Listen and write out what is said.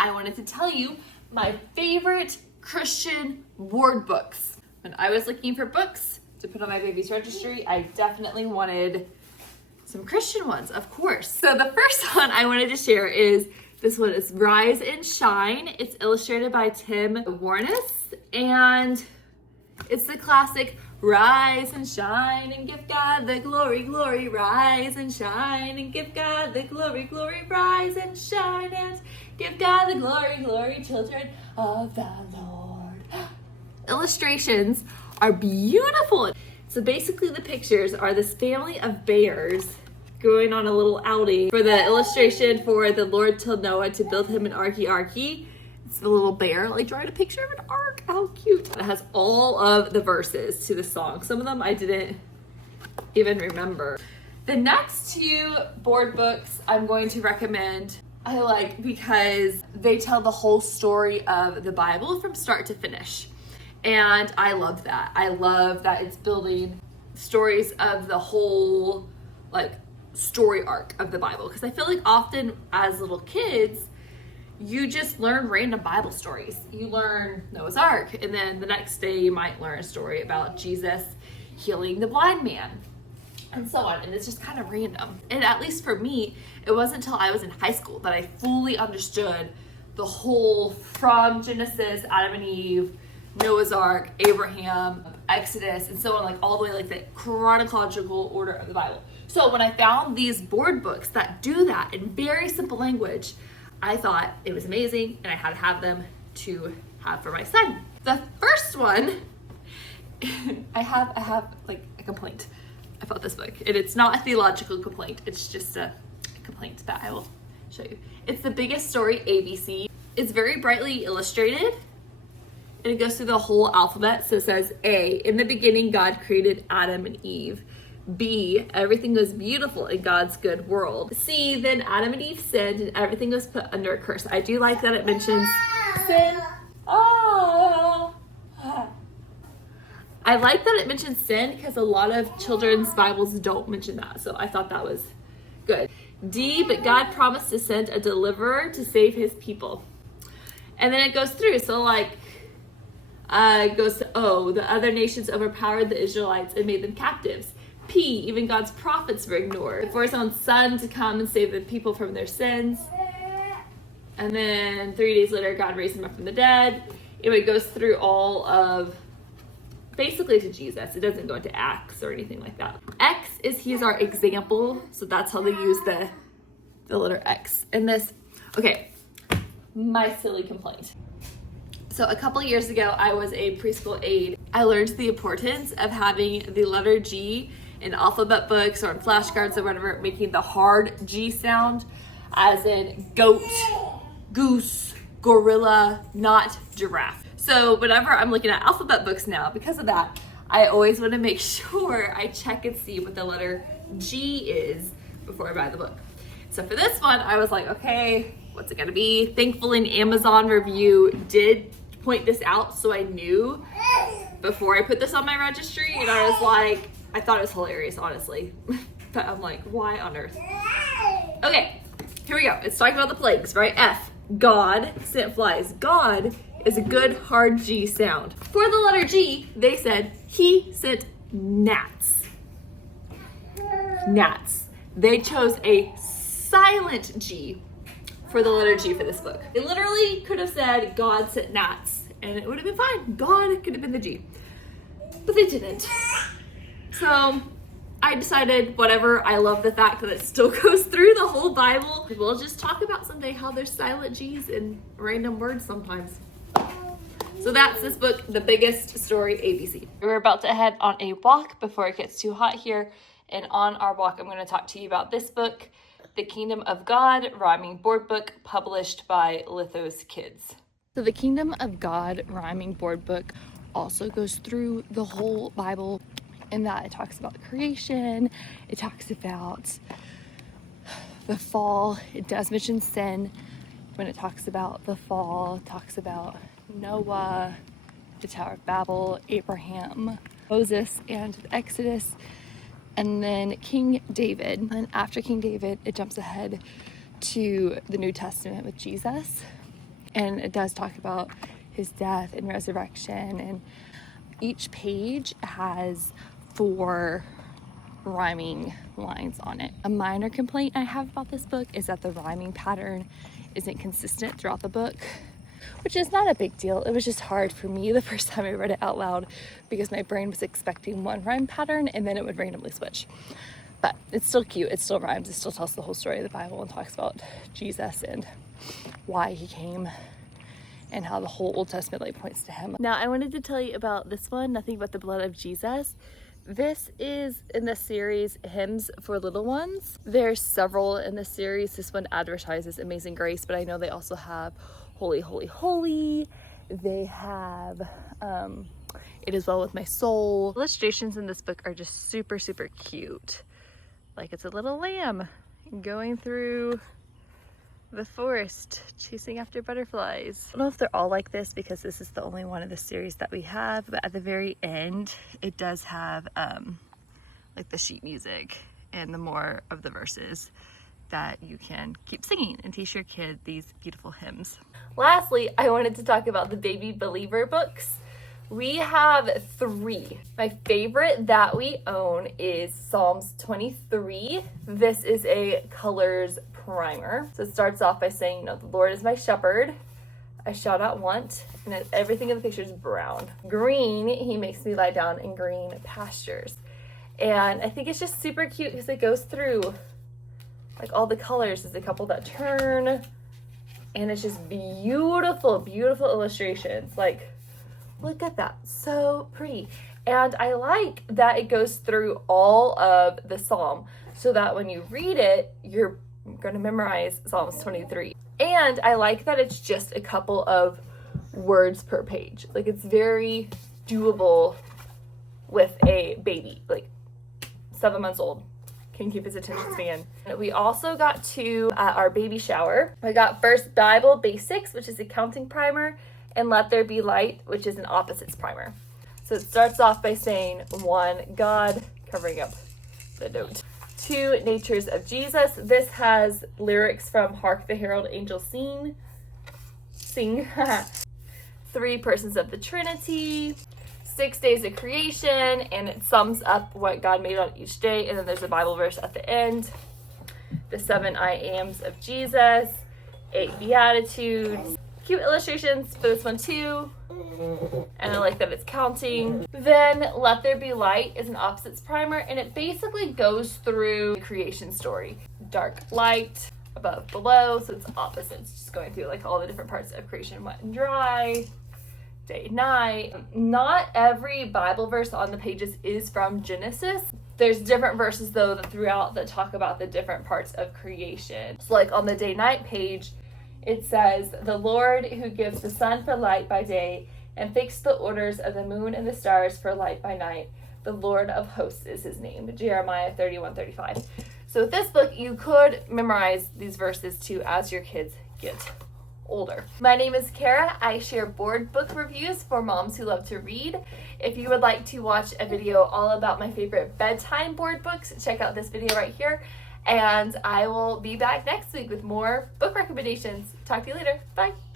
I wanted to tell you my favorite Christian word books. When I was looking for books to put on my baby's registry, I definitely wanted some Christian ones, of course. So the first one I wanted to share is this one. Is Rise and Shine. It's illustrated by Tim Warnes, and it's the classic rise and shine and give God the glory, glory, rise and shine and give God the glory, glory, rise and shine and give God the glory, glory, children of the Lord. Illustrations are beautiful. So basically the pictures are this family of bears going on a little outing. For the illustration for the Lord told Noah to build him an arky. It's the little bear like drawing a picture of an ark. How cute. It has all of the verses to the song. Some of them I didn't even remember. The next two board books I'm going to recommend I like because they tell the whole story of the Bible from start to finish. And I love that. I love that it's building stories of the whole like story arc of the Bible. Because I feel like often as little kids, you just learn random Bible stories. You learn Noah's Ark, and then the next day you might learn a story about Jesus healing the blind man, and so on. And it's just kind of random. And at least for me, it wasn't until I was in high school that I fully understood the whole from Genesis, Adam and Eve, Noah's Ark, Abraham, Exodus, and so on, like all the way like the chronological order of the Bible. So when I found these board books that do that in very simple language, I thought it was amazing, and I had to have them to have for my son. The first one, I have like a complaint about this book, and it's not a theological complaint. It's just a complaint that I will show you. It's The Biggest Story ABC. It's very brightly illustrated, and it goes through the whole alphabet. So it says A, in the beginning, God created Adam and Eve. B, everything was beautiful in God's good world. C, then Adam and Eve sinned and everything was put under a curse. I do like that it mentions sin. Oh. I like that it mentions sin because a lot of children's Bibles don't mention that. So I thought that was good. D, but God promised to send a deliverer to save his people. And then it goes through. So like, it goes to O, the other nations overpowered the Israelites and made them captives. P, even God's prophets were ignored for his own son to come and save the people from their sins. And then 3 days later, God raised him up from the dead. It goes through all of, basically to Jesus. It doesn't go into Acts or anything like that. X is he's our example. So that's how they use the letter X in this. Okay, my silly complaint. So a couple years ago, I was a preschool aide. I learned the importance of having the letter G in alphabet books or in flashcards or whatever, making the hard G sound, as in goat, goose, gorilla, not giraffe. So whenever I'm looking at alphabet books now, because of that, I always want to make sure I check and see what the letter G is before I buy the book. So for this one, I was like, okay, what's it gonna be? Thankfully, an Amazon review did point this out, so I knew before I put this on my registry, and I was like, I thought it was hilarious, honestly. But I'm like, why on earth? Okay, here we go. It's talking about the plagues, right? F, God sent flies. God is a good hard G sound. For the letter G, they said he sent gnats. Gnats. They chose a silent G for the letter G for this book. They literally could have said God sent gnats and it would have been fine. God could have been the G, but they didn't. So I decided, whatever, I love the fact that it still goes through the whole Bible. We'll just talk about someday how there's silent G's in random words sometimes. So that's this book, The Biggest Story ABC. We're about to head on a walk before it gets too hot here. And on our walk, I'm going to talk to you about this book, The Kingdom of God, Rhyming Board Book, published by Lithos Kids. So the Kingdom of God Rhyming Board Book also goes through the whole Bible, in that it talks about creation, it talks about the fall, it does mention sin when it talks about the fall, it talks about Noah, the Tower of Babel, Abraham, Moses, and the Exodus, and then King David. And after King David, it jumps ahead to the New Testament with Jesus. And it does talk about his death and resurrection, and each page has 4 rhyming lines on it. A minor complaint I have about this book is that the rhyming pattern isn't consistent throughout the book, which is not a big deal. It was just hard for me the first time I read it out loud because my brain was expecting one rhyme pattern and then it would randomly switch. But it's still cute, it still rhymes, it still tells the whole story of the Bible and talks about Jesus and why he came and how the whole Old Testament like points to him. Now I wanted to tell you about this one, Nothing But the Blood of Jesus. This is in the series Hymns for Little Ones. There's several in the series. This one advertises Amazing Grace, but I know they also have Holy, Holy, Holy. They have It Is Well With My Soul. Illustrations in this book are just super, super cute. Like it's a little lamb going through the forest chasing after butterflies. I don't know if they're all like this because this is the only one of the series that we have, but at the very end it does have like the sheet music and the more of the verses that you can keep singing and teach your kid these beautiful hymns. Lastly, I wanted to talk about the Baby Believer books. We have 3. My favorite that we own is Psalms 23. This is a colors primer. So it starts off by saying, the Lord is my shepherd, I shall not want, and everything in the picture is brown. Green, he makes me lie down in green pastures. And I think it's just super cute because it goes through like all the colors. There's a couple that turn, and it's just beautiful, beautiful illustrations. Like, look at that, so pretty. And I like that it goes through all of the psalm so that when you read it, you're going to memorize Psalms 23. And I like that it's just a couple of words per page. Like it's very doable with a baby, like 7 months old, can keep his attention span. We also got 2 at our baby shower. I got first Bible Basics, which is a counting primer, and Let There Be Light, which is an opposites primer. So it starts off by saying 1, God, covering up the note. 2, Natures of Jesus. This has lyrics from Hark the Herald Angels Sing. 3, Persons of the Trinity. 6 days of creation, and it sums up what God made on each day, and then there's a Bible verse at the end. The 7 I Ams of Jesus. 8 Beatitudes. Cute illustrations for this one too, and I like that it's counting. Then Let There Be Light is an opposites primer, and it basically goes through the creation story. Dark, light, above, below, so it's opposites, just going through like all the different parts of creation, wet and dry, day, night. Not every Bible verse on the pages is from Genesis. There's different verses though that throughout that talk about the different parts of creation. So like on the day, night page, it says, the Lord who gives the sun for light by day and fixed the orders of the moon and the stars for light by night. The Lord of hosts is his name. Jeremiah 31:35. So with this book, you could memorize these verses too as your kids get older. My name is Kara. I share board book reviews for moms who love to read. If you would like to watch a video all about my favorite bedtime board books, check out this video right here. And I will be back next week with more book recommendations. Talk to you later. Bye.